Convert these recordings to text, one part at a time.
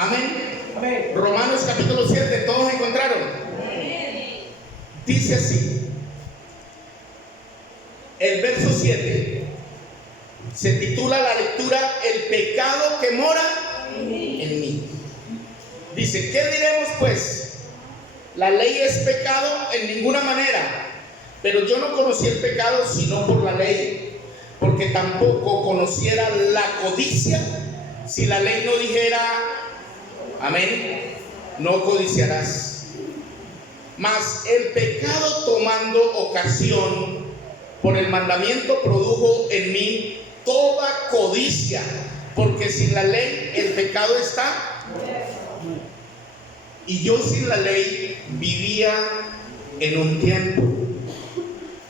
Amén. Amén. Romanos capítulo 7, ¿todos encontraron? Amén. Dice así, el verso 7 se titula la lectura El pecado que mora en mí. Dice, ¿qué diremos pues? La ley es pecado en ninguna manera, pero yo no conocí el pecado sino por la ley, porque tampoco conociera la codicia si la ley no dijera, amén, no codiciarás. Mas el pecado tomando ocasión por el mandamiento produjo en mí toda codicia, porque sin la ley el pecado está. Y yo sin la ley vivía en un tiempo.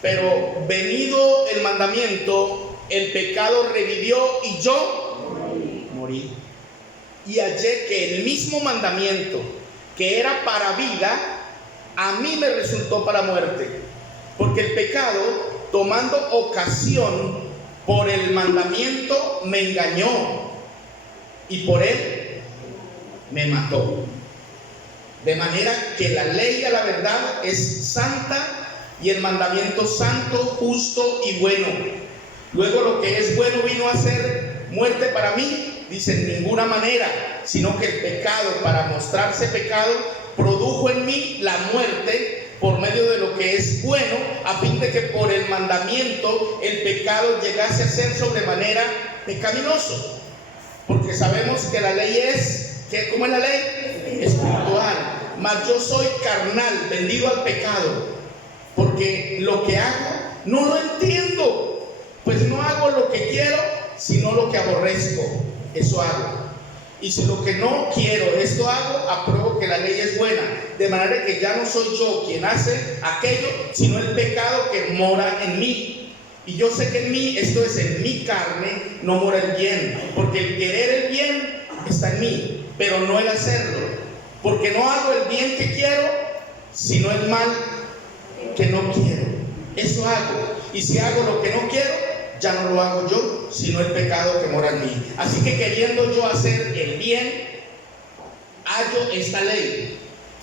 Pero venido el mandamiento, el pecado revivió y yo morí. Y hallé que el mismo mandamiento que era para vida, a mí me resultó para muerte. Porque el pecado, tomando ocasión por el mandamiento, me engañó y por él me mató. De manera que la ley a la verdad es santa y el mandamiento santo, justo y bueno. Luego lo que es bueno vino a ser muerte para mí, dice en ninguna manera, sino que el pecado, para mostrarse pecado, produjo en mí la muerte por medio de lo que es bueno, a fin de que por el mandamiento el pecado llegase a ser sobremanera pecaminoso. Porque sabemos que la ley es, ¿cómo es la ley? Espiritual. Mas yo soy carnal, vendido al pecado, porque lo que hago no lo entiendo, pues no hago lo que quiero, sino lo que aborrezco, eso hago. Y si lo que no quiero, esto hago, apruebo que la ley es buena, de manera que ya no soy yo quien hace aquello, sino el pecado que mora en mí. Y yo sé que en mí, esto es en mi carne, no mora el bien, porque el querer el bien está en mí, pero no el hacerlo. Porque no hago el bien que quiero, sino el mal que no quiero. Eso hago. Y si hago lo que no quiero, ya no lo hago yo, sino el pecado que mora en mí. Así que queriendo yo hacer el bien, hallo esta ley,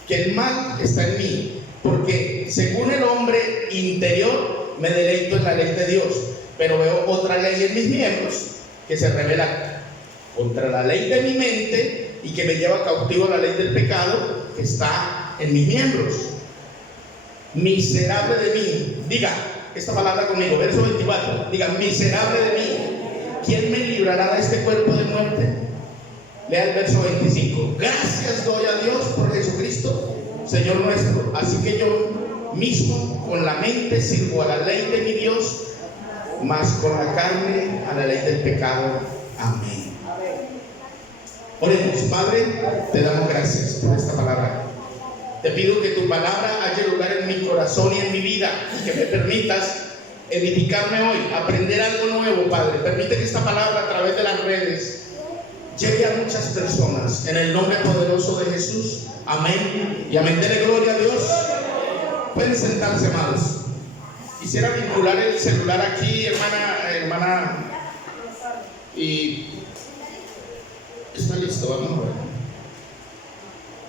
que el mal está en mí. Porque según el hombre interior, me deleito en la ley de Dios, pero veo otra ley en mis miembros, que se revela contra la ley de mi mente y que me lleva cautivo a la ley del pecado que está en mis miembros. Miserable de mí, diga esta palabra conmigo, verso 24, diga, miserable de mí, ¿quién me librará de este cuerpo de muerte? Lea el verso 25, gracias doy a Dios por Jesucristo, Señor nuestro, así que yo mismo con la mente sirvo a la ley de mi Dios, mas con la carne a la ley del pecado. Amén. Oremos. Padre, te damos gracias por esta palabra. Te pido que tu palabra haya lugar en mi corazón y en mi vida, y que me permitas edificarme hoy, aprender algo nuevo, Padre. Permite que esta palabra a través de las redes llegue a muchas personas, en el nombre poderoso de Jesús. Amén y amén. Dele gloria a Dios. Pueden sentarse, amados. Quisiera vincular el celular aquí, hermana, y está listo, vamos a ver.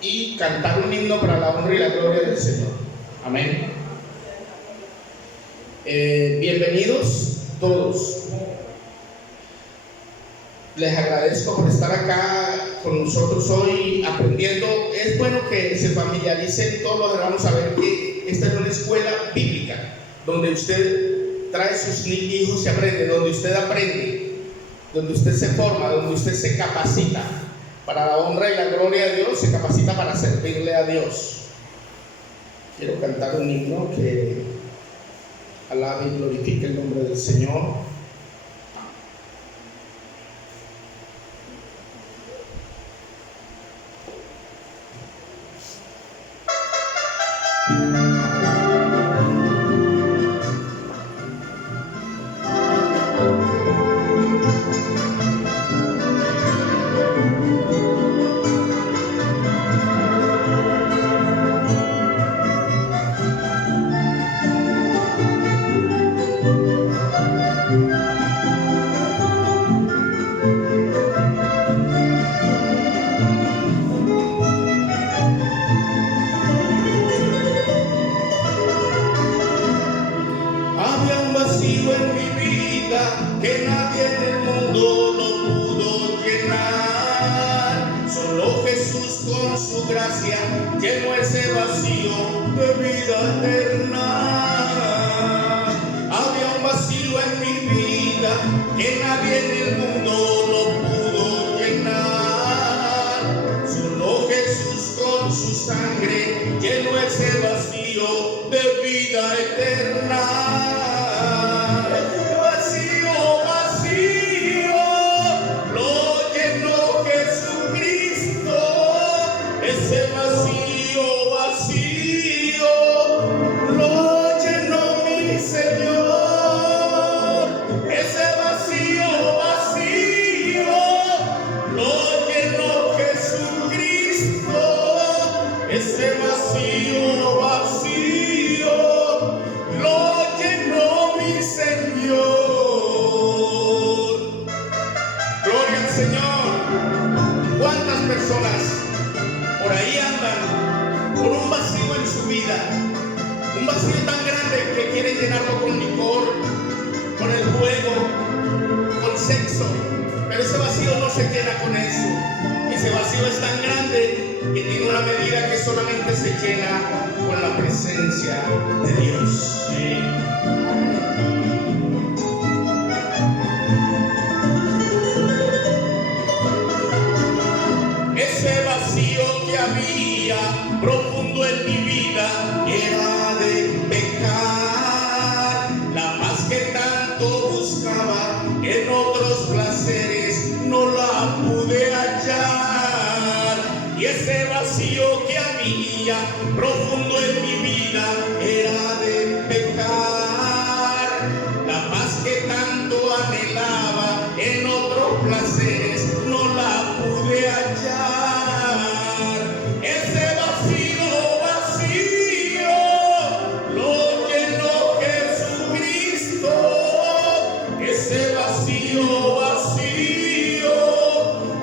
Y cantar un himno para la honra y la gloria del Señor. Amén. Bienvenidos todos. Les agradezco por estar acá con nosotros hoy aprendiendo. Es bueno que se familiaricen todos los hermanos a ver que esta es una escuela bíblica donde usted trae sus hijos y aprende, donde usted aprende, donde usted se forma, donde usted se capacita para la honra y la gloria de Dios, se capacita para servirle a Dios. Quiero cantar un himno que alabe y glorifique el nombre del Señor. con su gracia llenó ese vacío de vida eterna. Había un vacío en mi vida que nadie en el mundo lo pudo llenar. Solo Jesús con su sangre llenó ese vacío de vida eterna. Vacío, vacío, lo llenó Jesucristo. Ese vacío, vacío, lo llenó mi Señor. Ese vacío, vacío, lo llenó Jesucristo. Ese vacío, vacío, lo llenó mi Señor. Gloria al Señor. ¿Cuántas personas por ahí andan con un vacío en su vida? Un vacío tan grande que quieren llenarlo con licor, con el juego, con sexo. Pero ese vacío no se llena con eso. Ese vacío es tan grande que tiene una medida que solamente se llena con la presencia de Dios. Sí. Ese vacío que había profundo en mi vida era de pecar. La paz que tanto buscaba en otros placeres no la pude hallar. Y ese vacío que había profundo en mi vida era de pecar. La paz que tanto anhelaba en otros placeres no la pude hallar. Ese vacío, vacío, lo llenó Jesucristo. Ese vacío, vacío,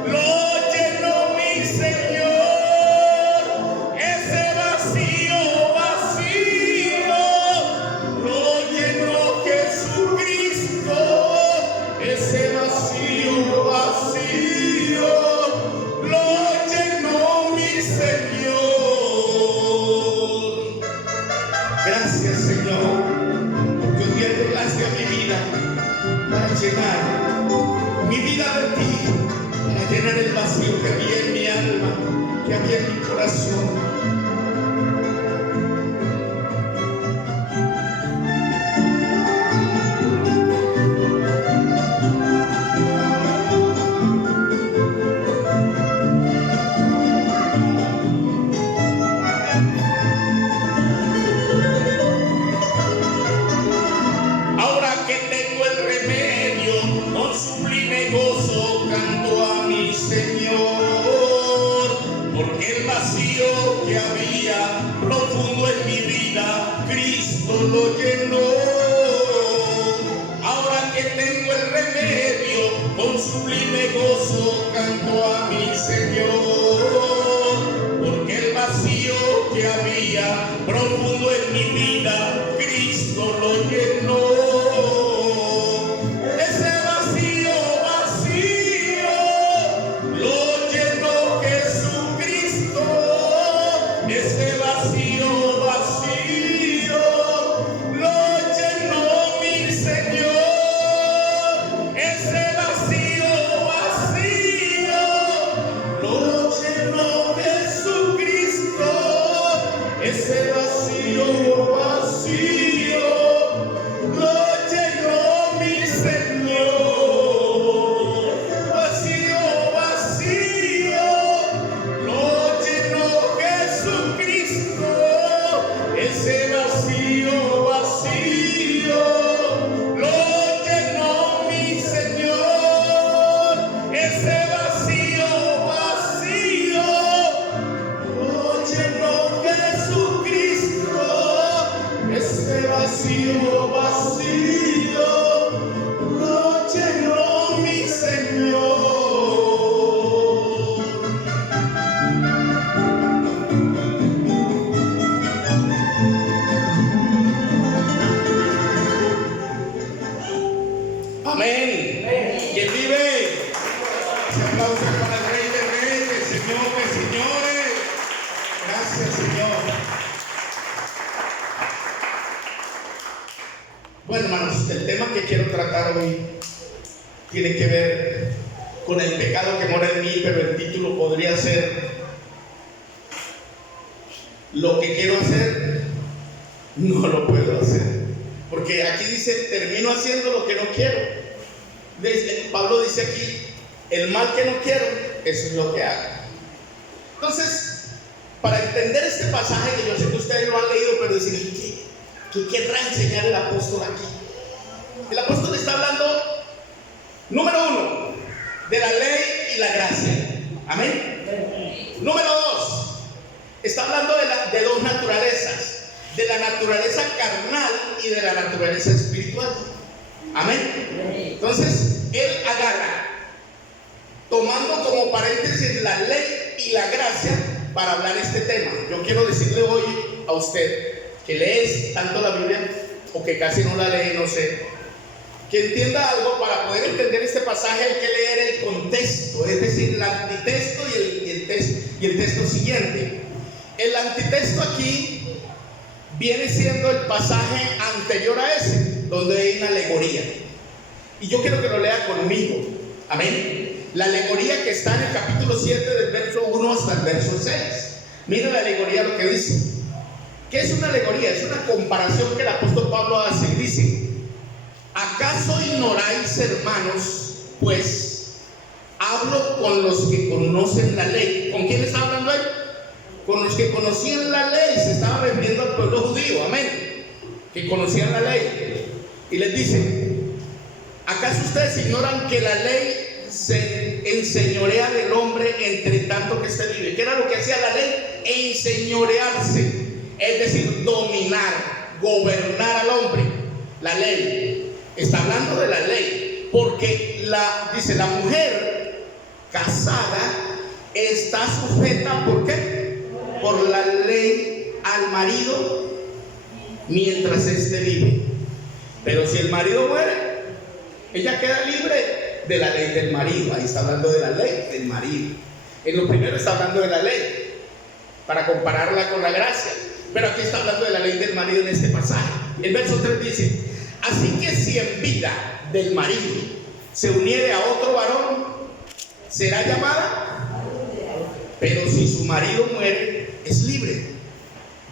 lo llenó mi Señor. Ese vacío, vacío, lo llenó Jesucristo. Ese vacío, vacío, lo llenó mi Señor. Gracias, Señor, porque un día llegaste a mi vida para llenar mi vida de ti, para llenar el vacío que había en mi alma, que había en mi corazón. Ahora que tengo el remedio, con sublime gozo canto a mi Señor, porque el vacío que tiene que ver con el pecado que mora en mí, pero el título podría ser: lo que quiero hacer, no lo puedo hacer. Porque aquí dice, termino haciendo lo que no quiero. Pablo dice aquí, el mal que no quiero, eso es lo que hago. Entonces, para entender este pasaje, que yo sé que ustedes lo han leído, pero dicen, ¿qué querrá enseñar el apóstol aquí? El apóstol está hablando, número 1, de la ley y la gracia. Amén. Número 2, está hablando de dos naturalezas, de la naturaleza carnal y de la naturaleza espiritual. Amén. Entonces, él agarra, tomando como paréntesis la ley y la gracia, para hablar este tema. Yo quiero decirle hoy a usted que lees tanto la Biblia o que casi no la lee, no sé, que entienda algo. Para poder entender este pasaje hay que leer el contexto, es decir, el antitexto y el texto siguiente. El antitexto aquí viene siendo el pasaje anterior a ese, donde hay una alegoría. Y yo quiero que lo lea conmigo. Amén. La alegoría que está en el capítulo 7 del verso 1 hasta el verso 6. Miren la alegoría, lo que dice. ¿Qué es una alegoría? Es una comparación que el apóstol Pablo hace. Dice: ¿acaso ignoráis, hermanos? Pues hablo con los que conocen la ley. ¿Con quién está hablando él? Con los que conocían la ley. Se estaba refiriendo al pueblo judío, amén, que conocían la ley. Y les dice: ¿acaso ustedes ignoran que la ley se enseñorea del hombre entre tanto que éste vive? ¿Qué era lo que hacía la ley? Enseñorearse, es decir, dominar, gobernar al hombre. La ley, está hablando de la ley, porque dice, la mujer casada está sujeta, ¿por qué? Por la ley al marido mientras éste vive. Pero si el marido muere, ella queda libre de la ley del marido. Ahí está hablando de la ley del marido. En lo primero está hablando de la ley, para compararla con la gracia. Pero aquí está hablando de la ley del marido en este pasaje. El verso 3 dice: así que si en vida del marido se uniere a otro varón, será llamada, pero si su marido muere, es libre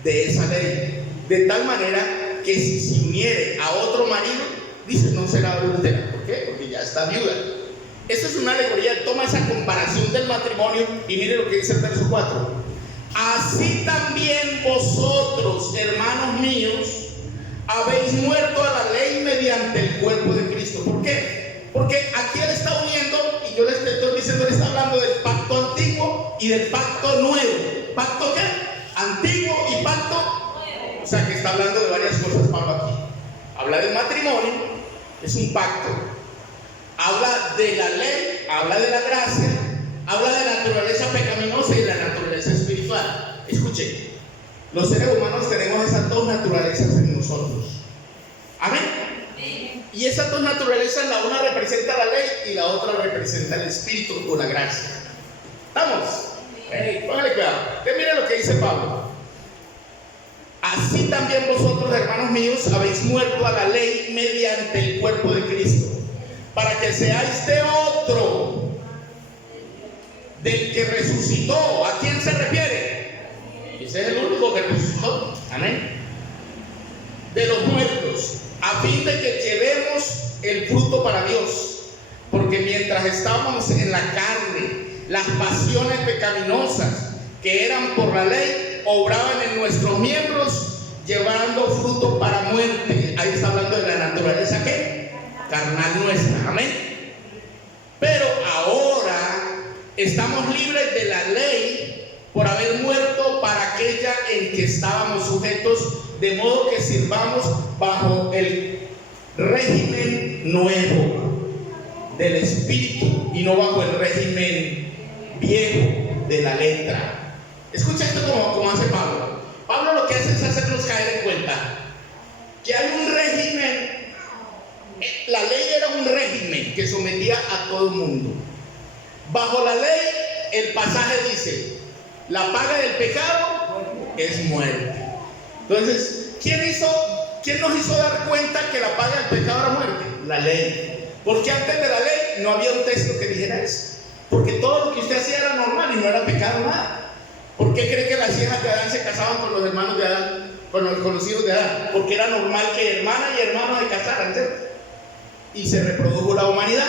de esa ley. De tal manera que si se uniere a otro marido, dice, no será adúltera. ¿Por qué? Porque ya está viuda. Esto es una alegoría. Toma esa comparación del matrimonio y mire lo que dice el verso 4. Así también vosotros, hermanos míos, habéis muerto a la ley mediante el cuerpo de Cristo. ¿Por qué? Porque aquí él está uniendo, y yo le estoy diciendo, él está hablando del pacto antiguo y del pacto nuevo. ¿Pacto qué? Antiguo y pacto nuevo. O sea que está hablando de varias cosas Pablo aquí. Habla del matrimonio, es un pacto. Habla de la ley, habla de la gracia, habla de la naturaleza pecaminosa y la naturaleza espiritual. Escuchen, los seres humanos tenemos esas dos naturalezas en nosotros. Amén. Y esas dos naturalezas, la una representa la ley y la otra representa el espíritu o la gracia. ¿Estamos? Póngale cuidado. Usted mire lo que dice Pablo. Así también vosotros, hermanos míos, habéis muerto a la ley mediante el cuerpo de Cristo, para que seáis de otro, del que resucitó. ¿A quién se refiere? Ese es el único que resucitó. Amén. De los muertos, a fin de que llevemos el fruto para Dios. Porque mientras estábamos en la carne, las pasiones pecaminosas que eran por la ley obraban en nuestros miembros, llevando fruto para muerte. Ahí está hablando de la naturaleza ¿qué? Carnal nuestra. Amén. Pero ahora estamos libres de la ley por haber muerto para aquella en que estábamos sujetos, de modo que sirvamos bajo el régimen nuevo del espíritu y no bajo el régimen viejo de la letra. Escucha esto como hace Pablo. Pablo lo que hace es hacernos caer en cuenta que hay un régimen. La ley era un régimen que sometía a todo el mundo. Bajo la ley, el pasaje dice: la paga del pecado es muerte. Entonces, ¿quién nos hizo dar cuenta que la paga del pecado era muerte? La ley. Porque antes de la ley no había un texto que dijera eso. Porque todo lo que usted hacía era normal y no era pecado nada. ¿Por qué cree que las hijas de Adán se casaban con los hermanos de Adán, con los hijos de Adán? Porque era normal que hermana y hermano se casaran, ¿cierto? Y se reprodujo la humanidad.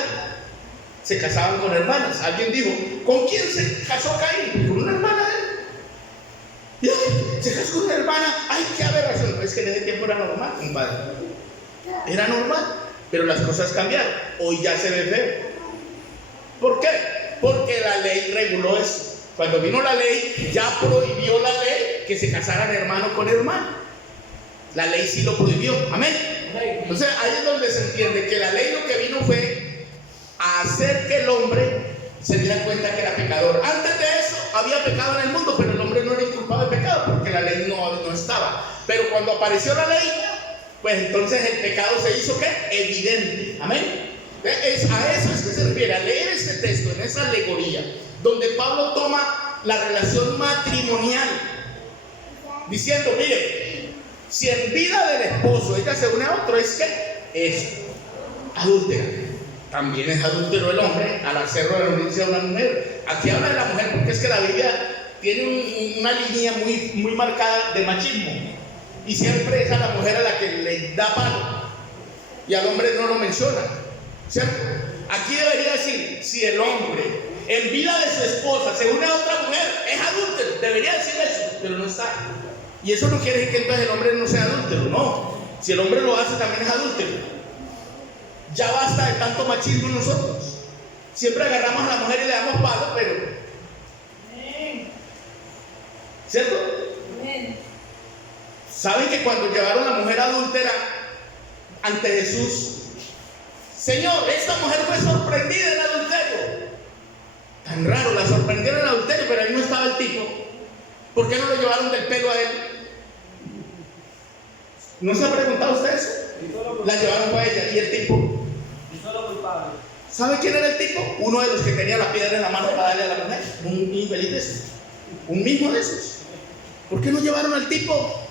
Se casaban con hermanas. Alguien dijo, ¿con quién se casó Caín? Con una hermana de él. Y ay, se casó con una hermana. Ay, qué aberración. Es que en ese tiempo era normal, compadre. Era normal. Pero las cosas cambiaron. Hoy ya se ve feo. ¿Por qué? Porque la ley reguló eso. Cuando vino la ley, ya prohibió la ley que se casaran hermano con hermano. La ley sí lo prohibió. Amén. Entonces ahí es donde se entiende que la ley lo que vino fue a hacer que el hombre se diera cuenta que era pecador. Antes de eso había pecado en el mundo, pero el hombre no era inculpado de pecado porque la ley no estaba. Pero cuando apareció la ley, pues entonces el pecado se hizo ¿qué? Evidente. Amén. A eso es que se refiere, a leer este texto en esa alegoría, donde Pablo toma la relación matrimonial, diciendo, mire, si en vida del esposo ella se une a otro, es que es adúltera. También es adúltero el hombre al hacerlo de la unirse a una mujer. Aquí habla de la mujer porque es que la Biblia tiene una línea muy marcada de machismo. Y siempre es a la mujer a la que le da palo. Y al hombre no lo menciona. ¿Cierto? Aquí debería decir, si el hombre en vida de su esposa se une a otra mujer, es adúltero. Debería decir eso, pero no está. Y eso no quiere decir que entonces el hombre no sea adúltero, no. Si el hombre lo hace, también es adúltero. Ya basta de tanto machismo en nosotros. Siempre agarramos a la mujer y le damos palo, pero... ¿cierto? ¿Saben que cuando llevaron a la mujer adúltera ante Jesús, Señor, esta mujer fue sorprendida en adulterio? Tan raro, la sorprendieron en adulterio, pero ahí no estaba el tipo. ¿Por qué no lo llevaron del pelo a él? ¿No se ha preguntado usted eso? La llevaron a ella y el tipo. ¿Sabe quién era el tipo? Uno de los que tenía la piedra en la mano para darle a la mujer. Un infeliz de esos. Un mismo de esos. ¿Por qué no llevaron al tipo?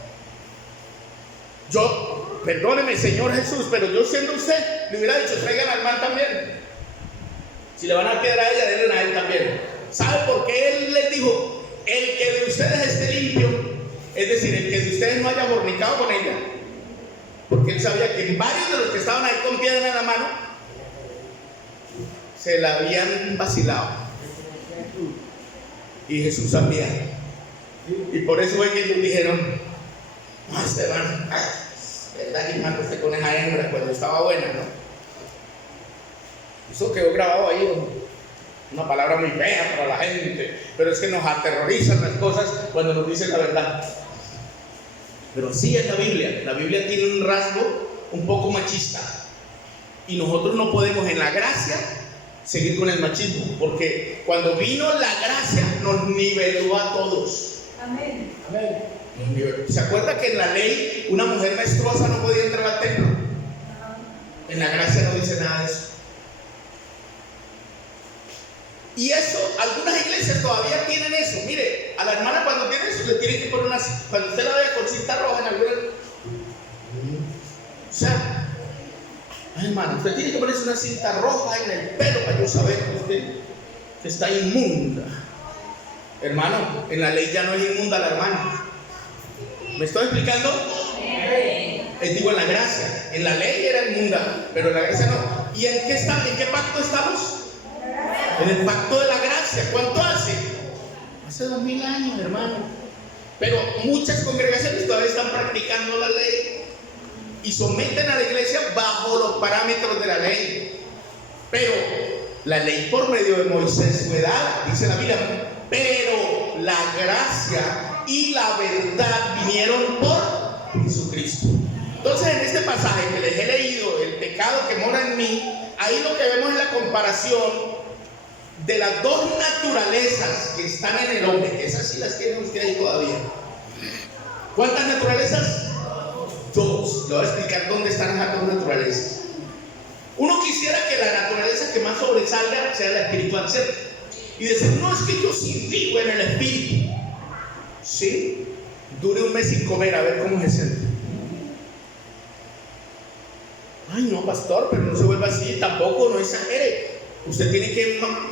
Yo, perdóneme, Señor Jesús, pero yo siendo usted, le hubiera dicho, traigan al man también. Si le van a dar piedra a ella, denle a él también. ¿Sabe por qué él les dijo? El que de ustedes esté limpio, es decir, el que de ustedes no haya fornicado con ella. Porque él sabía que varios de los que estaban ahí con piedra en la mano se la habían vacilado. Y Jesús sabía. Y por eso fue que ellos dijeron, no, Esteban, ¿verdad que manda usted con esa hembra cuando estaba buena, no? Eso quedó grabado ahí, una palabra muy fea para la gente, pero es que nos aterrorizan las cosas cuando nos dicen la verdad. Pero sí es la Biblia tiene un rasgo un poco machista, y nosotros no podemos en la gracia seguir con el machismo, porque cuando vino la gracia nos niveló a todos. Amén. ¿Se acuerda que en la ley una mujer menstruosa no podía entrar al templo? En la gracia no dice nada de eso. Y eso, algunas iglesias todavía tienen eso. Mire, a la hermana cuando tiene eso le tienen que poner una, cuando usted la vea con cinta roja en alguna... O sea, ay, hermano, usted tiene que ponerse una cinta roja en el pelo para yo saber que usted está inmunda. Hermano, en la ley ya no es inmunda la hermana. ¿Me estoy explicando? Digo, en la gracia. En la ley era inmunda, pero en la gracia no. ¿Y en qué pacto estamos? En el pacto de la gracia. ¿Cuánto hace? Hace 2000 años, hermano. Pero muchas congregaciones todavía están practicando la ley y someten a la iglesia bajo los parámetros de la ley. Pero la ley por medio de Moisés fue dada, dice la Biblia. Pero la gracia y la verdad vinieron por Jesucristo. Entonces, en este pasaje que les he leído, el pecado que mora en mí, ahí lo que vemos es la comparación de las dos naturalezas que están en el hombre, que esas sí las tienen ustedes ahí todavía. ¿Cuántas naturalezas? Dos. Le voy a explicar dónde están esas dos naturalezas. Uno quisiera que la naturaleza que más sobresalga sea la espiritual, ¿cierto? Y decir, no, es que yo sí vivo en el espíritu. Sí, dure un mes sin comer a ver cómo se siente. Ay, no, pastor, pero no se vuelva así, tampoco, no exagere. Usted tiene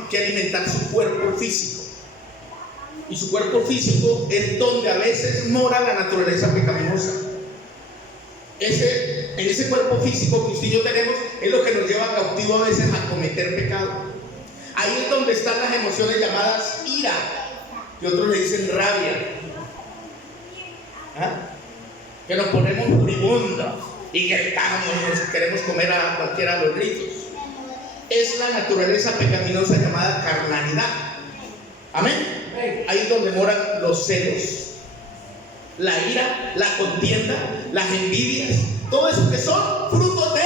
que alimentar su cuerpo físico. Y su cuerpo físico es donde a veces mora la naturaleza pecaminosa. En ese cuerpo físico que usted y yo tenemos es lo que nos lleva cautivo a veces a cometer pecado. Ahí es donde están las emociones llamadas ira, que otros le dicen rabia. ¿Ah? Que nos ponemos furibundos y gritamos, nos queremos comer a cualquiera de los gritos. Es la naturaleza pecaminosa llamada carnalidad. Amén. Ahí es donde moran los celos, la ira, la contienda, las envidias, todo eso que son frutos de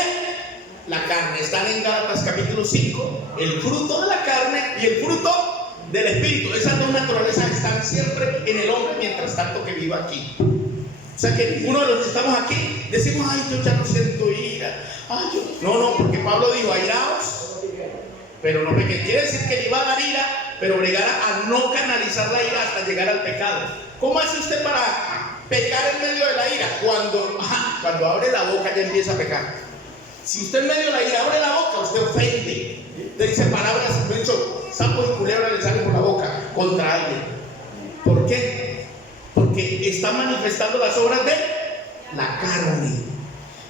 la carne. Están en Gálatas capítulo 5, el fruto de la carne y el fruto del espíritu. Esas dos naturalezas están siempre en el hombre mientras tanto que viva aquí. O sea que ninguno de los que estamos aquí decimos, ay, yo ya no siento ira. Ay, no, porque Pablo dijo, airaos, pero no pequéis. Quiere decir que le iba a dar ira, pero obligar a no canalizar la ira hasta llegar al pecado. ¿Cómo hace usted para pecar en medio de la ira? Cuando abre la boca ya empieza a pecar. Si usted en medio de la ira abre la boca, usted ofende. Usted dice palabras, de hecho, sapos y culebras le salen por la boca contra alguien. ¿Por qué? Porque está manifestando las obras de la carne.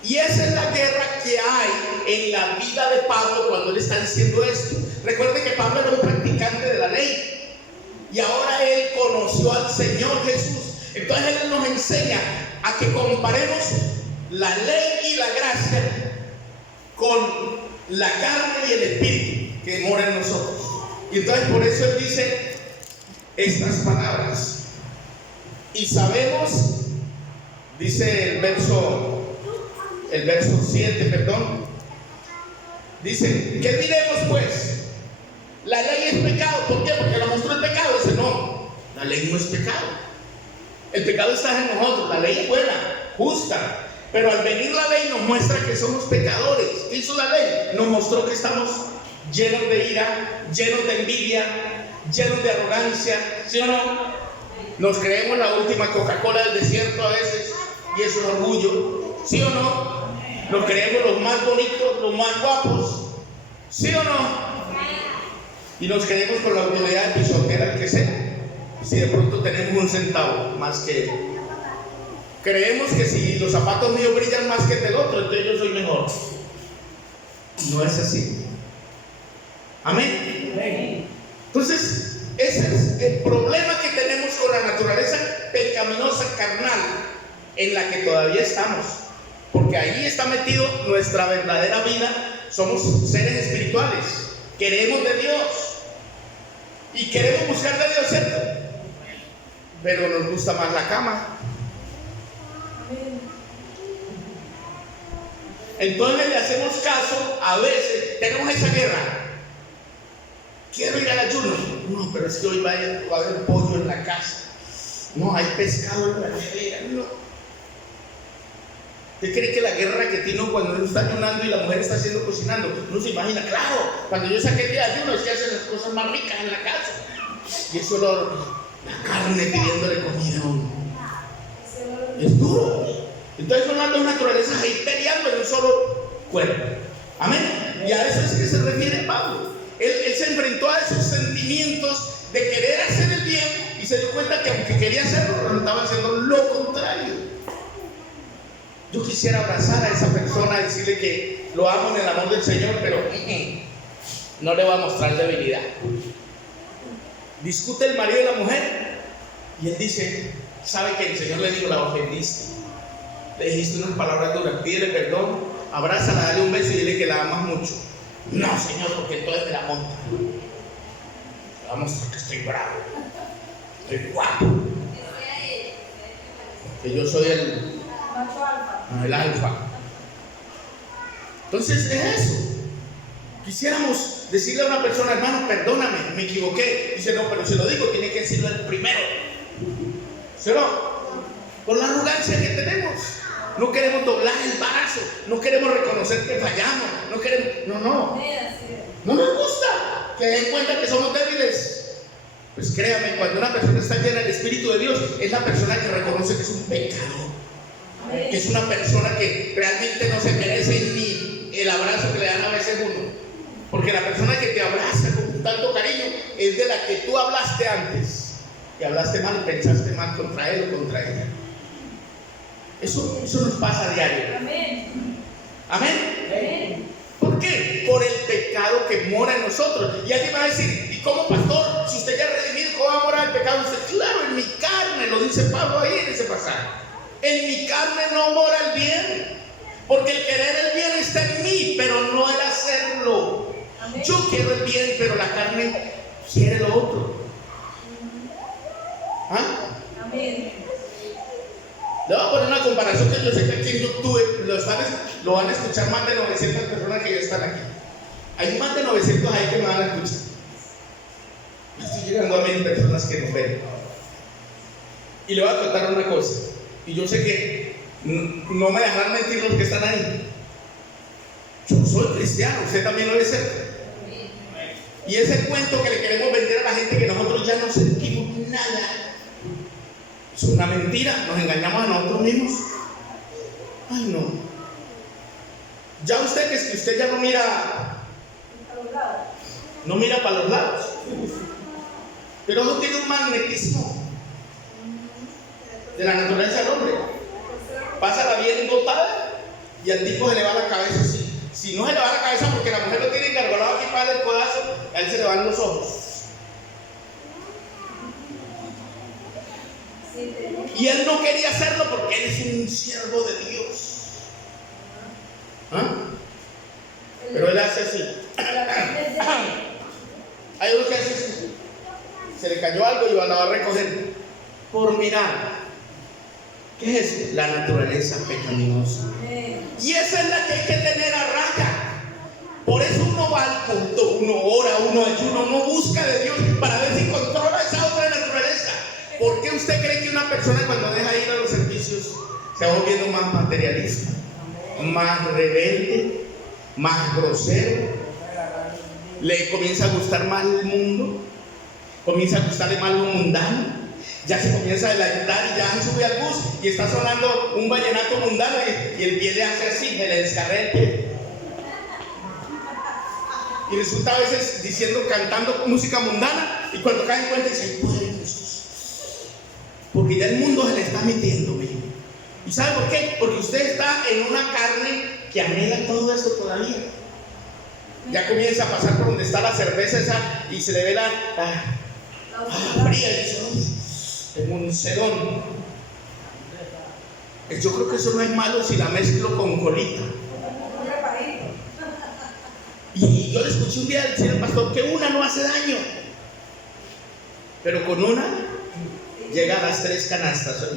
Y esa es la guerra que hay en la vida de Pablo cuando él está diciendo esto. Recuerde que Pablo era un practicante de la ley y ahora él conoció al Señor Jesús. Entonces él nos enseña a que comparemos la ley y la gracia con la carne y el espíritu que mora en nosotros. Y entonces por eso él dice estas palabras. Y sabemos, dice el verso 7, dice, ¿qué diremos pues? La ley es pecado. ¿Por qué? Porque lo mostró el pecado. Dice, no, la ley no es pecado. El pecado está en nosotros. La ley es buena, justa. Pero al venir la ley nos muestra que somos pecadores. ¿Qué hizo la ley? Nos mostró que estamos llenos de ira, llenos de envidia, llenos de arrogancia. ¿Sí o no? Nos creemos la última Coca-Cola del desierto a veces. Y eso es orgullo. ¿Sí o no? Nos creemos los más bonitos, los más guapos. ¿Sí o no? Y nos creemos con la autoridad de pisotear al que sea. Si de pronto tenemos un centavo más que él. Creemos que si los zapatos míos brillan más que el del otro, entonces yo soy mejor. No es así. Amén. Entonces, ese es el problema que tenemos con la naturaleza pecaminosa carnal en la que todavía estamos. Porque ahí está metido nuestra verdadera vida. Somos seres espirituales. Queremos de Dios. Y queremos buscar de Dios, ¿cierto? Pero nos gusta más la cama. Entonces le hacemos caso, a veces tenemos esa guerra. Quiero ir al ayuno. No, pero es que hoy va a haber pollo en la casa. No, hay pescado en la nevera. No. ¿Usted cree que la guerra que tiene cuando uno está ayunando y la mujer está haciendo cocinando? Uno se imagina, claro, cuando yo saqué el día de ayuno es que hacen las cosas más ricas en la casa. Y eso la carne pidiéndole comida a uno. Es duro. Entonces son las dos naturalezas ahí peleando en un solo cuerpo. Amén. Y a eso es que se refiere Pablo. Él se enfrentó a esos sentimientos de querer hacer el bien y se dio cuenta que aunque quería hacerlo, estaba haciendo lo contrario. Yo quisiera abrazar a esa persona y decirle que lo amo en el amor del Señor, pero no le va a mostrar debilidad. Discute el marido y la mujer y él dice, sabe que el Señor le dijo, la ofendiste, le dijiste unas palabras duras, pídele perdón, abrázala, dale un beso y dile que la amas mucho. No, Señor, porque entonces me la monta. Le va a mostrar que estoy bravo, estoy guapo, que yo soy el alfa. Entonces es eso. Quisiéramos decirle a una persona, hermano, perdóname, me equivoqué. Dice, no, pero se lo digo, tiene que decirlo el primero. ¿Sí o no? Por la arrogancia que tenemos. No queremos doblar el brazo, no queremos reconocer que fallamos, no queremos, no nos gusta que den cuenta que somos débiles. Pues créame, cuando una persona está llena del Espíritu de Dios, es la persona que reconoce que es un pecador, que es una persona que realmente no se merece ni el abrazo que le dan a veces uno. Porque la persona que te abraza con tanto cariño es de la que tú hablaste antes. Y hablaste mal, pensaste mal contra él o contra ella. Eso nos pasa a diario. Amén. Amén. ¿Por qué? Por el pecado que mora en nosotros. Y alguien va a decir, ¿y cómo, pastor? Si usted ya es redimido, ¿cómo va a morar el pecado? Usted, claro, en mi carne, lo dice Pablo ahí en ese pasaje. En mi carne no mora el bien. Porque el querer el bien está en mí, pero no el hacerlo. Amén. Yo quiero el bien, pero la carne quiere lo otro. ¿Ah? Amén. Le voy a poner una comparación que yo sé que aquí en YouTube lo van a escuchar más de 900 personas que ya están aquí. Hay más de 900 ahí que me van a escuchar. Estoy llegando a 1000 personas que nos ven. Y le voy a contar una cosa. Y yo sé que no me dejarán mentir los que están ahí. Yo soy cristiano, usted también lo debe ser. Y ese cuento que le queremos vender a la gente que nosotros ya no sentimos nada. Es una mentira, nos engañamos a nosotros mismos. Ay, no. Ya usted, que es que usted ya no mira para los lados. Pero no tiene un magnetismo de la naturaleza del hombre. Pasa la bien dotada y al tipo se le va la cabeza así. Si no se le va la cabeza porque la mujer lo tiene engargolado aquí para darle el codazo, a él se le van los ojos. Y él no quería hacerlo porque él es un siervo de Dios. ¿Ah? Pero él hace así. Hay uno que hace así. Se le cayó algo y lo va a recoger. Por mirar. ¿Qué es eso? La naturaleza pecaminosa. Y esa es la que hay que tener a raya. Por eso uno va al culto, uno ora, uno ayuna, uno busca de Dios para ver si controla esa otra naturaleza. ¿Por qué usted cree que una persona cuando deja ir a los servicios se va volviendo más materialista, más rebelde, más grosero? Le comienza a gustar más el mundo, comienza a gustarle más lo mundano. Ya se comienza a deleitar y ya sube al bus y está sonando un vallenato mundano y el pie le hace así, se le descarga el pie. Y resulta a veces cantando música mundana y cuando cae en cuenta dice, ¡ay, Padre Jesús! Porque ya el mundo se le está metiendo, mijo. ¿Y sabe por qué? Porque usted está en una carne que anhela todo eso todavía. Ya comienza a pasar por donde está la cerveza esa y se le ve la fría y dice, tengo un sedón. Yo creo que eso no es malo si la mezclo con colita. Y yo le escuché un día decir al pastor que una no hace daño, pero con una llega a las 3 canastas.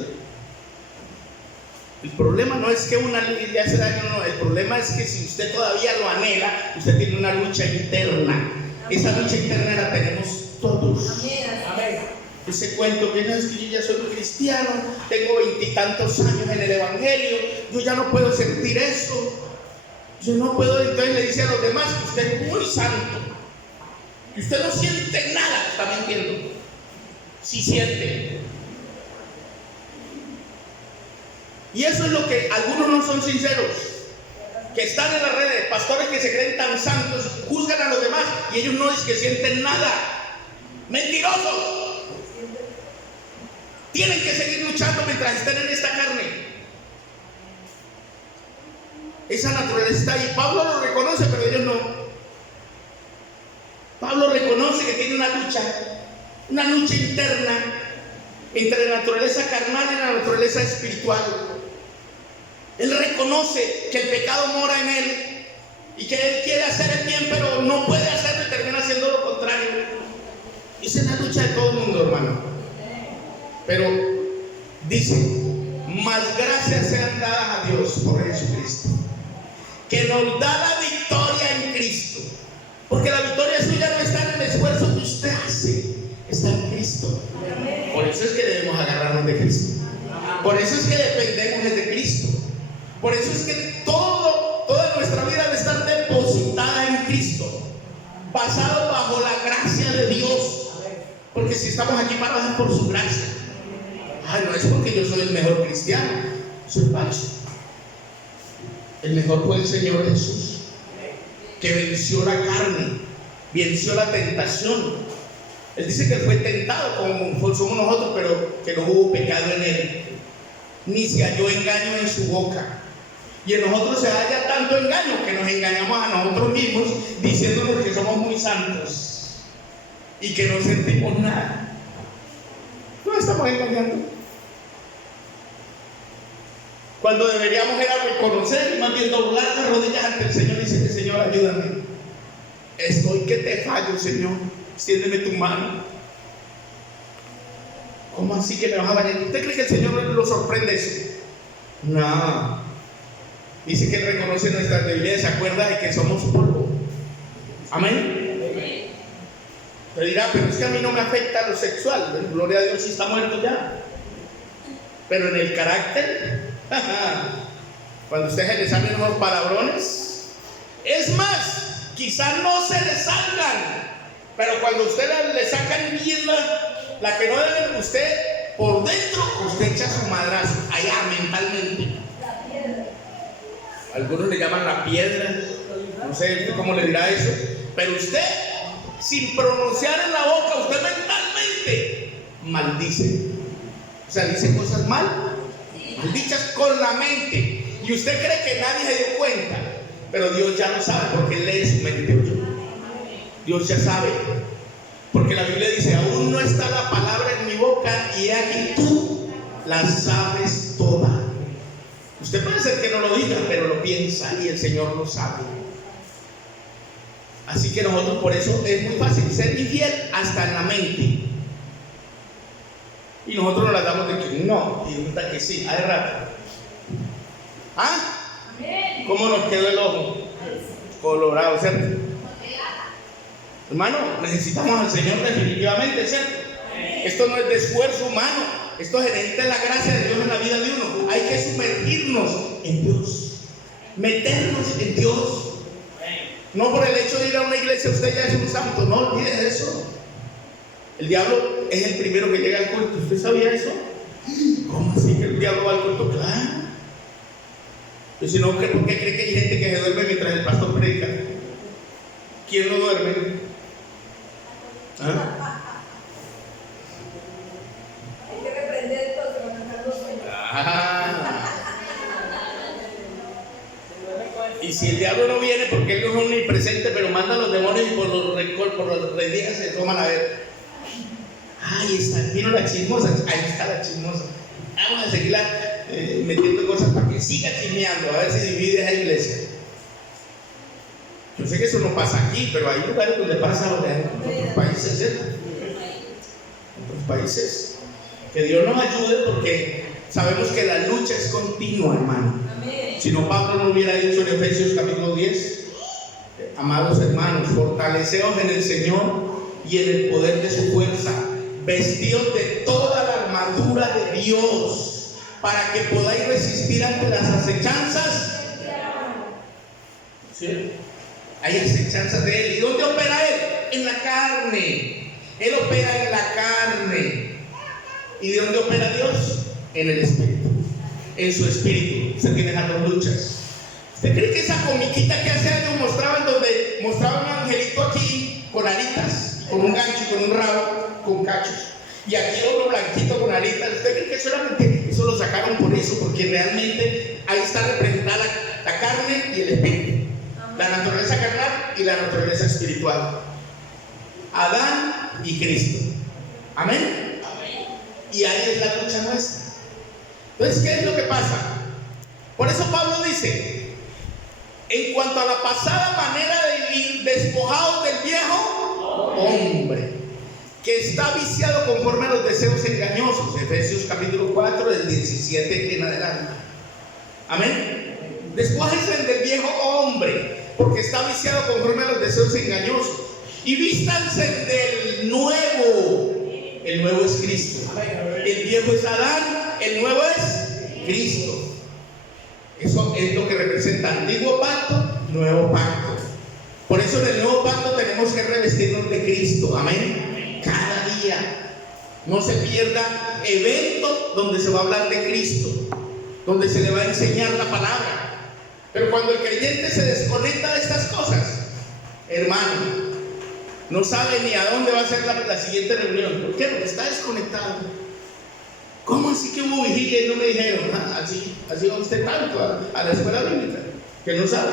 El problema no es que una le hace daño, no. El problema es que si usted todavía lo anhela, usted tiene una lucha interna. Esa lucha interna la tenemos todos. Amén. Ese cuento que no es que yo ya soy un cristiano, tengo 20 y tantos años en el evangelio, yo ya no puedo sentir eso. Yo no puedo, entonces le dice a los demás que usted es muy santo, que usted no siente nada. Está mintiendo. Sí siente. Y eso es lo que algunos no son sinceros, que están en las redes, pastores que se creen tan santos, juzgan a los demás y ellos no es que sienten nada. Mentirosos. Tienen que seguir luchando mientras estén en esta carne. Esa naturaleza está ahí. Pablo lo reconoce, pero ellos no. Pablo reconoce que tiene una lucha interna entre la naturaleza carnal y la naturaleza espiritual. Él reconoce que el pecado mora en él y que él quiere hacer el bien, pero no puede hacerlo y termina haciendo lo contrario. Esa es la lucha de todo el mundo, hermano. Pero dice, más gracias sean dadas a Dios por Jesucristo, que nos da la victoria en Cristo. Porque la victoria suya no está en el esfuerzo que usted hace, está en Cristo. Por eso es que debemos agarrarnos de Cristo. Por eso es que dependemos de Cristo. Por eso es que toda nuestra vida debe estar depositada en Cristo, basado bajo la gracia de Dios. Porque si estamos aquí parados es por su gracia. Ay, no es porque yo soy el mejor cristiano, soy falso. El mejor fue el Señor Jesús. que venció la carne, venció la tentación. Él dice que él fue tentado como somos nosotros, pero que no hubo pecado en él, ni se halló engaño en su boca. Y en nosotros se halla tanto engaño que nos engañamos a nosotros mismos diciéndonos que somos muy santos y que no sentimos nada. Nos estamos engañando. Cuando deberíamos era reconocer y más bien doblar las rodillas ante el Señor y decirle: Señor, ayúdame. Estoy que te fallo, Señor. Extiéndeme tu mano. ¿Cómo así que me vas a bañar? ¿Usted cree que el Señor lo sorprende eso? No. Dice que Él reconoce nuestras debilidades, se acuerda de que somos polvo. Amén. Pero dirá: pero es que a mí no me afecta lo sexual. Gloria a Dios, si está muerto ya. Pero en el carácter, cuando usted se le salen unos palabrones, es más, quizás no se le salgan, pero cuando usted le sacan mierda, la que no debe, usted por dentro, usted echa su madrazo, allá mentalmente. Algunos le llaman la piedra, no sé cómo le dirá eso, pero usted, sin pronunciar en la boca, usted mentalmente maldice. O sea, dice cosas maldichas con la mente. Y usted cree que nadie se dio cuenta, pero Dios ya lo sabe porque Él lee su mente. Dios ya sabe. Porque la Biblia dice: aún no está la palabra en mi boca y aquí tú la sabes toda. Usted puede ser que no lo diga, pero lo piensa y el Señor lo sabe. Así que nosotros, por eso es muy fácil ser infiel hasta en la mente. Y nosotros nos la damos de que no, y resulta que sí, hay rato. ¿Ah? ¿Cómo nos quedó el ojo? Colorado, ¿cierto? Hermano, necesitamos al Señor definitivamente, ¿cierto? Esto no es de esfuerzo humano, esto necesita la gracia de Dios en la vida de uno. Hay que sumergirnos en Dios, meternos en Dios. No por el hecho de ir a una iglesia usted ya es un santo, no olvide eso. El diablo es el primero que llega al culto. ¿Usted sabía eso? ¿Cómo así que el diablo va al culto? Claro. Y si no, ¿por qué cree que hay gente que se duerme mientras el pastor predica? ¿Quién no duerme? ¿Ah? Hay que reprender esto para sacar los sueños. Y si el diablo no viene porque él no es omnipresente, pero manda a los demonios y por los rendijas se toman a ver. Ahí está, vino la chismosa, ahí está la chismosa. Vamos a seguirla metiendo cosas para que siga chismeando, a ver si divide esa iglesia. Yo sé que eso no pasa aquí, pero hay lugares donde pasa en otros países, ¿cierto? En otros países. Que Dios nos ayude porque sabemos que la lucha es continua, hermano. Si no, Pablo no hubiera dicho en Efesios capítulo 10: amados hermanos, fortaleceos en el Señor y en el poder de su fuerza, vestidos de toda la armadura de Dios, para que podáis resistir ante las acechanzas. ¿Sí? Hay acechanzas de Él. ¿Y dónde opera Él? En la carne. Él opera en la carne. ¿Y de dónde opera Dios? En el Espíritu. En su Espíritu. Usted tiene las dos luchas. ¿Usted cree que esa comiquita que hace años mostraban, donde mostraba un angelito aquí con alitas, con un gancho, con un rabo, con cachos, y aquí otro blanquito con alitas? ¿Usted cree que solamente eso lo sacaron por eso? Porque realmente ahí está representada la carne y el espíritu, la naturaleza carnal y la naturaleza espiritual, Adán y Cristo. Amén. Y ahí es la lucha nuestra. Entonces, ¿qué es lo que pasa? Por eso Pablo dice: en cuanto a la pasada manera de vivir, despojados del viejo hombre, que está viciado conforme a los deseos engañosos. Efesios capítulo 4, del 17 en adelante. Amén. Despójense del viejo hombre, porque está viciado conforme a los deseos engañosos, y vístanse del nuevo. El nuevo es Cristo. El viejo es Adán, el nuevo es Cristo. Eso es lo que representa antiguo pacto, nuevo pacto. Por eso en el nuevo pacto tenemos que revestirnos de Cristo. Amén. Cada día. No se pierda evento donde se va a hablar de Cristo, donde se le va a enseñar la palabra. Pero cuando el creyente se desconecta de estas cosas, hermano, no sabe ni a dónde va a ser la siguiente reunión. ¿Por qué? Porque está desconectado. ¿Cómo así que hubo vigilia y no me dijeron? Así va usted tanto a la escuela bíblica, que no sabe.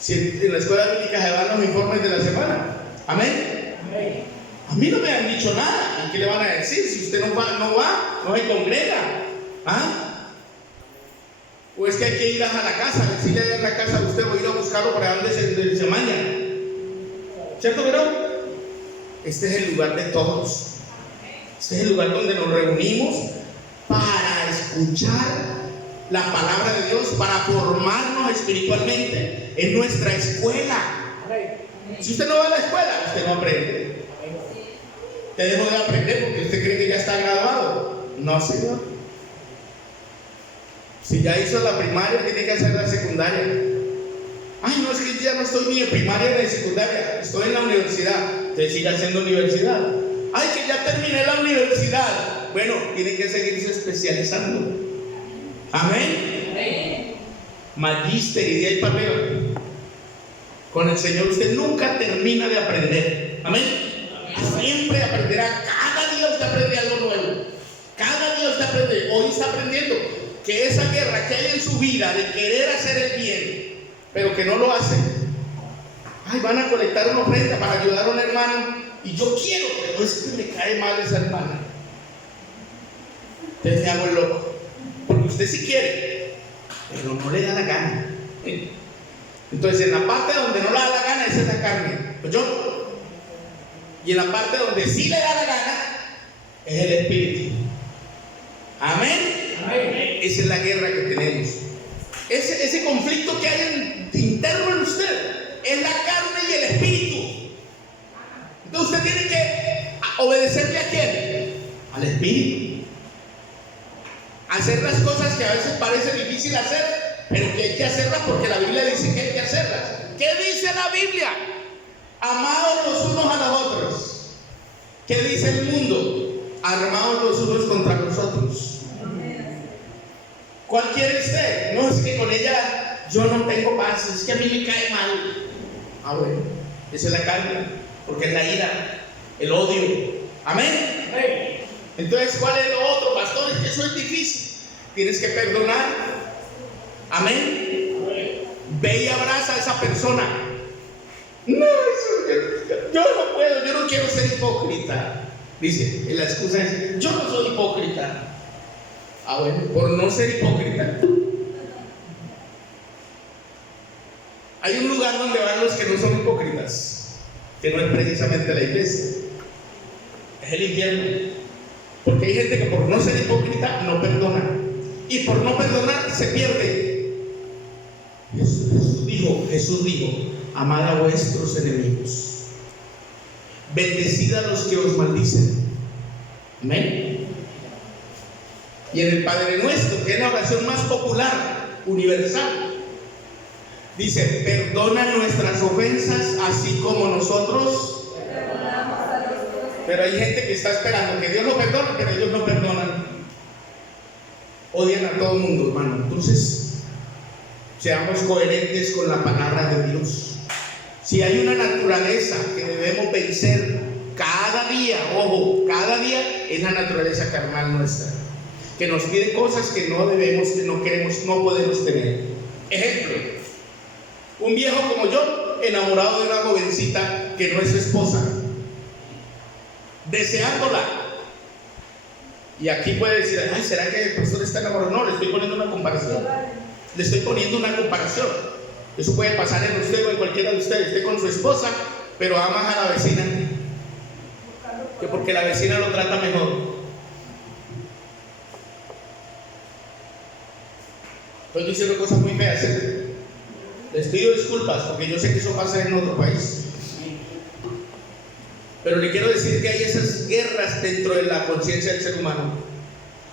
Si en la escuela bíblica se van los informes de la semana. Amén. Amén. A mí no me han dicho nada. ¿Y qué le van a decir? Si usted no va, no se congrega. O es que hay que ir a la casa, decirle allá en la casa de usted, voy a ir a buscarlo para donde se maña. ¿Cierto que no? Este es el lugar de todos. Este es el lugar donde nos reunimos para escuchar la palabra de Dios, para formarnos espiritualmente en nuestra escuela. Si usted no va a la escuela, usted no aprende. Usted dejó de aprender porque usted cree que ya está graduado. No, señor. Si ya hizo la primaria, tiene que hacer la secundaria. Ay, no, es que ya no estoy ni en primaria ni en secundaria, estoy en la universidad. Usted sigue haciendo universidad. Ay, que ya terminé la universidad. Bueno, tiene que seguirse especializando. Amén. Magíster y de ahí para arriba. Con el Señor usted nunca termina de aprender. Amén. Siempre aprenderá. Cada día usted aprende algo nuevo. Cada día usted aprende. Hoy está aprendiendo que esa guerra que hay en su vida de querer hacer el bien, pero que no lo hace. Ay, van a colectar una ofrenda para ayudar a un hermano y yo quiero, pero es que me cae mal esa hermana. Entonces me hago el loco, porque usted sí quiere, pero no le da la gana. Entonces en la parte donde no le da la gana, esa es la carne, pues yo. Y en la parte donde sí le da la gana, es el espíritu. Amén. Amén. Esa es la guerra que tenemos. Ese conflicto que hay interno en usted es la carne y el espíritu. Entonces usted tiene que obedecerle ¿a quién? Al espíritu. Hacer las cosas que a veces parece difícil hacer, pero que hay que hacerlas porque la Biblia dice que hay que hacerlas. ¿Qué dice la Biblia? Amados los unos a los otros. ¿Qué dice el mundo? Armados los unos contra los otros. ¿Cuál quiere usted? No, es que con ella yo no tengo paz, es que a mí me cae mal. Bueno, esa es la carne, porque es la ira, el odio. Amén. Entonces, ¿cuál es lo otro, pastor? Es que eso es difícil. Tienes que perdonar. Amén. Ve y abraza a esa persona. No, yo no puedo, yo no quiero ser hipócrita. Dice, la excusa es, yo no soy hipócrita. Bueno, por no ser hipócrita. Hay un lugar donde van los que no son hipócritas, que no es precisamente la iglesia, es el infierno. Porque hay gente que por no ser hipócrita no perdona, y por no perdonar se pierde. Jesús dijo, amad a vuestros enemigos, bendecid a los que os maldicen. Amén. Y en el Padre Nuestro, que es la oración más popular, universal, dice, perdona nuestras ofensas así como nosotros. Pero hay gente que está esperando que Dios lo perdone, pero ellos no perdonan. Odian a todo el mundo, hermano. Entonces, seamos coherentes con la palabra de Dios. Si hay una naturaleza que debemos vencer cada día, ojo, cada día, es la naturaleza carnal nuestra, que nos pide cosas que no debemos, que no queremos, no podemos tener. Ejemplo, un viejo como yo, enamorado de una jovencita que no es su esposa, deseándola. Y aquí puede decir, ay, ¿será que el pastor está enamorado? No, le estoy poniendo una comparación. Le estoy poniendo una comparación. Eso puede pasar en usted o en cualquiera de ustedes. Esté con su esposa, pero ama a la vecina, que porque la vecina lo trata mejor. Estoy diciendo cosas muy feas, ¿eh? Les pido disculpas porque yo sé que eso pasa en otro país. Pero le quiero decir que hay esas guerras dentro de la conciencia del ser humano.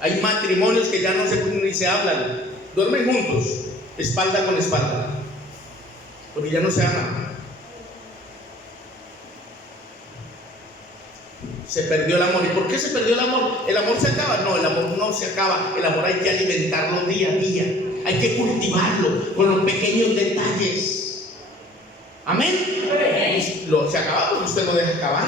Hay matrimonios que ya ni se hablan, duermen juntos, espalda con espalda, porque ya no se aman. Se perdió el amor. ¿Y por qué se perdió el amor? ¿El amor se acaba? No, el amor no se acaba. El amor hay que alimentarlo día a día. Hay que cultivarlo con los pequeños detalles. Amén. Se acaba porque usted lo deja acabar.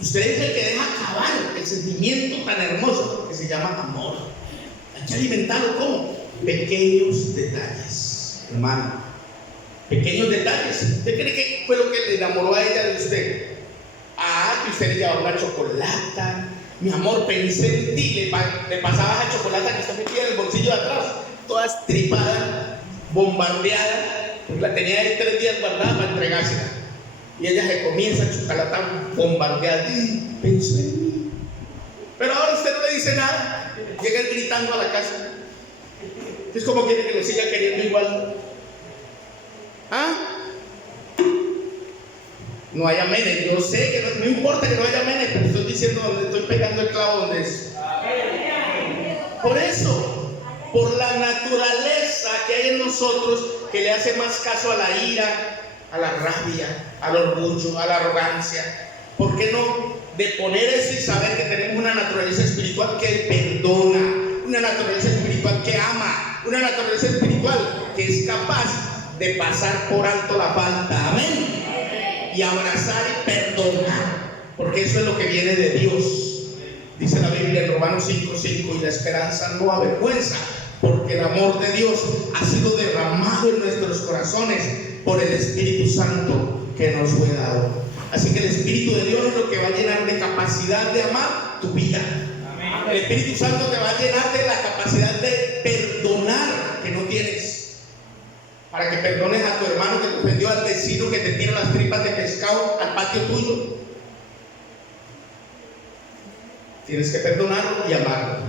Usted es el que deja acabar el sentimiento tan hermoso que se llama amor. Hay que alimentarlo como pequeños detalles, hermano. Pequeños detalles. ¿Usted cree que fue lo que le enamoró a ella de usted? Que usted le llevaba una chocolata. Mi amor, pensé en ti. Le pasabas a chocolate que está metida en el bolsillo de atrás, toda estripada, bombardeada, porque la tenía ahí 3 días guardada para entregársela. Y ella se comía esa chocolate bombardeada. Pensé en mí. Pero ahora usted no le dice nada. Llega él gritando a la casa. Es como quiere que lo siga queriendo igual. No hay amenes. Yo sé que no importa que no haya amenes, pero estoy diciendo donde estoy pegando el clavo donde es. Por eso, por la naturaleza que hay en nosotros, que le hace más caso a la ira, a la rabia, al orgullo, a la arrogancia. ¿Por qué no deponer eso y saber que tenemos una naturaleza espiritual que perdona, una naturaleza espiritual que ama, una naturaleza espiritual que es capaz de pasar por alto la falta? Amén. Y abrazar y perdonar, porque eso es lo que viene de Dios. Dice la Biblia en Romanos 5:5: y la esperanza no avergüenza, porque el amor de Dios ha sido derramado en nuestros corazones por el Espíritu Santo que nos fue dado. Así que el Espíritu de Dios es lo que va a llenar de capacidad de amar tu vida. Amén. El Espíritu Santo te va a llenar de la capacidad de perdonar que no tienes. Para que perdones a tu hermano que te ofendió, al vecino que te tira las tripas de pescado al patio tuyo. Tienes que perdonarlo y amarlo.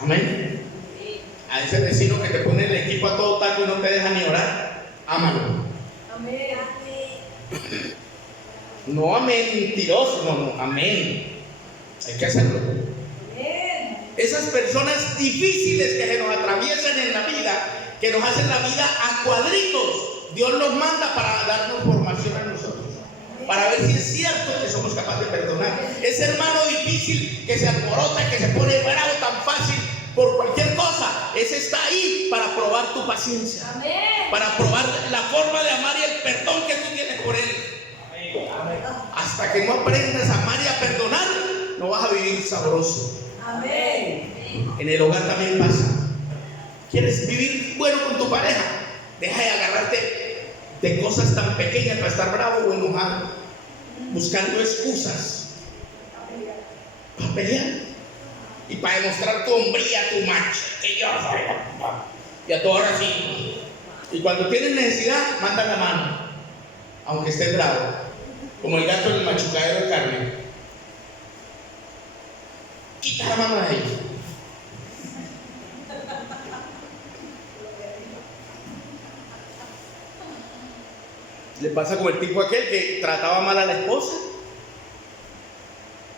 Amén. A ese vecino que te pone el equipo a todo taco y no te deja ni orar, ámalo. Amén. No amén mentiroso, no, amén. Hay que hacerlo. Esas personas difíciles que se nos atraviesan en la vida, que nos hacen la vida a cuadritos, Dios los manda para darnos formación a nosotros, para ver si es cierto que somos capaces de perdonar. Ese hermano difícil que se alborota, que se pone bravo tan fácil por cualquier cosa, ese está ahí para probar tu paciencia. Amén. Para probar la forma de amar y el perdón que tú tienes por él. Amén. Hasta que no aprendas a amar y a perdonar, no vas a vivir sabroso. Amén. En el hogar también pasa. ¿Quieres vivir bueno con tu pareja? Deja de agarrarte de cosas tan pequeñas para estar bravo o enojado, buscando excusas para pelear y para demostrar tu hombría, tu macho, que yo soy, y a toda hora sí. Y cuando tienes necesidad, manda la mano, aunque estés bravo, como el gato del machucadero de carne. Quita la mano de ahí. Le pasa como el tipo aquel que trataba mal a la esposa.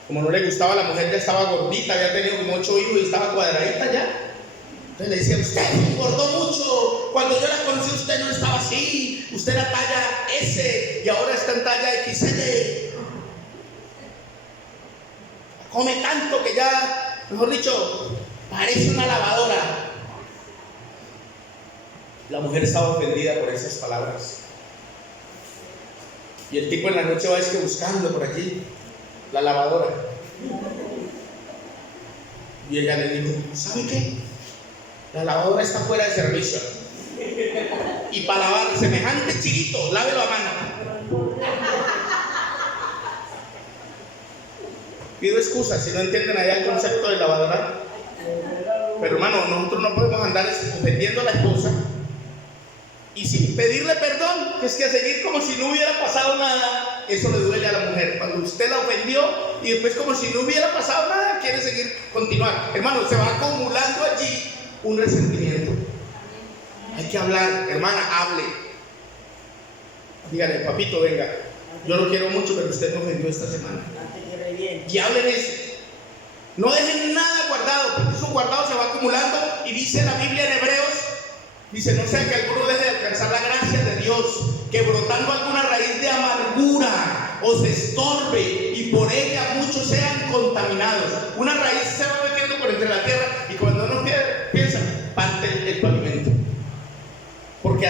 Como no le gustaba, la mujer ya estaba gordita, había tenido como 8 hijos y estaba cuadradita ya. Entonces le decía: usted engordó mucho, cuando yo la conocí usted no estaba así, usted era talla S y ahora está en talla XL. Come tanto que ya, mejor dicho, parece una lavadora. La mujer estaba ofendida por esas palabras. Y el tipo en la noche va buscando por aquí la lavadora. Y ella le dijo: ¿sabe qué? La lavadora está fuera de servicio. Y para lavar semejante chilito, lávelo a mano. Pido excusas si no entienden allá el concepto de lavadora. Pero hermano, nosotros no podemos andar ofendiendo a la esposa y sin pedirle perdón, que es que a seguir como si no hubiera pasado nada. Eso le duele a la mujer. Cuando usted la ofendió y después como si no hubiera pasado nada, quiere seguir, continuar. Hermano, se va acumulando allí un resentimiento. Hay que hablar, hermana, hable. Dígale: papito, venga, yo lo quiero mucho, pero usted me ofendió esta semana. Y hablen eso. No dejen nada guardado, porque eso guardado se va acumulando. Y dice la Biblia en Hebreos, dice: no sea que alguno deje de alcanzar la gracia de Dios, que brotando alguna raíz de amargura os estorbe y por ella muchos sean contaminados. Una raíz se va metiendo por entre la tierra y cuando uno piensa, parte el pavimento.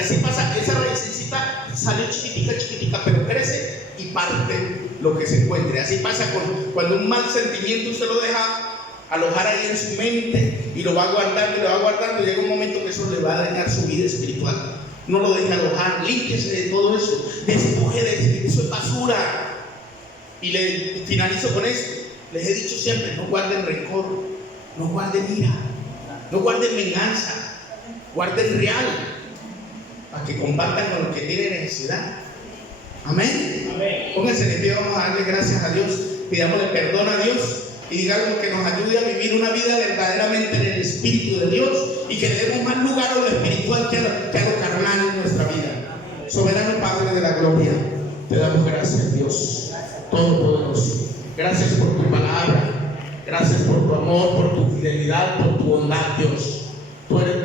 así pasa, esa raícita salió chiquitica, pero crece y parte lo que se encuentre. Así pasa cuando un mal sentimiento usted lo deja alojar ahí en su mente y lo va guardando, y llega un momento que eso le va a dañar su vida espiritual. No lo deje alojar, límpiese de todo eso, despoje de eso, es basura. Y le finalizo con esto. Les he dicho siempre, no guarden rencor, no guarden ira, no guarden venganza, guarden real, para que compartan con los que tienen necesidad. Amén. Amén. Pónganse de pie, vamos a darle gracias a Dios, pidámosle perdón a Dios y digamos que nos ayude a vivir una vida verdaderamente en el Espíritu de Dios y que le demos más lugar a lo espiritual que a lo carnal en nuestra vida. Soberano Padre de la gloria, te damos gracias, Dios Todopoderoso. Gracias por tu palabra, gracias por tu amor, por tu fidelidad, por tu bondad, Dios. Tú eres